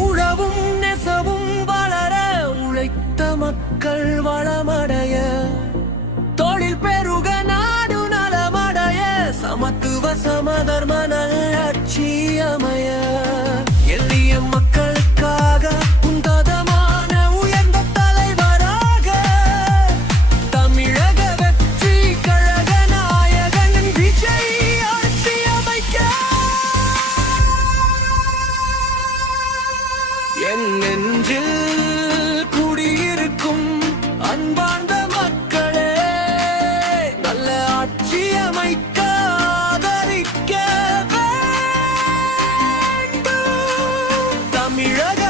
உழவும் நெசவும் வளர உழைத்த மக்கள் வளமடைய தொழில் பெருக நாடு நலமடைய சமத்துவ சமதர்ம நல்லாட்சி அமைய எளிய மக்களுக்காக உன்னதமான உயர்ந்த தலைவராக தமிழக வெற்றி கழக நாயகன் விஜய் ஆட்சி அமைக்க என் நெஞ்சில் குடியிருக்கும் அன்பார்ந்த மக்களே நல்ல ஆட்சி அமைக்க ஆதரிக்க வேண்டும் தமிழக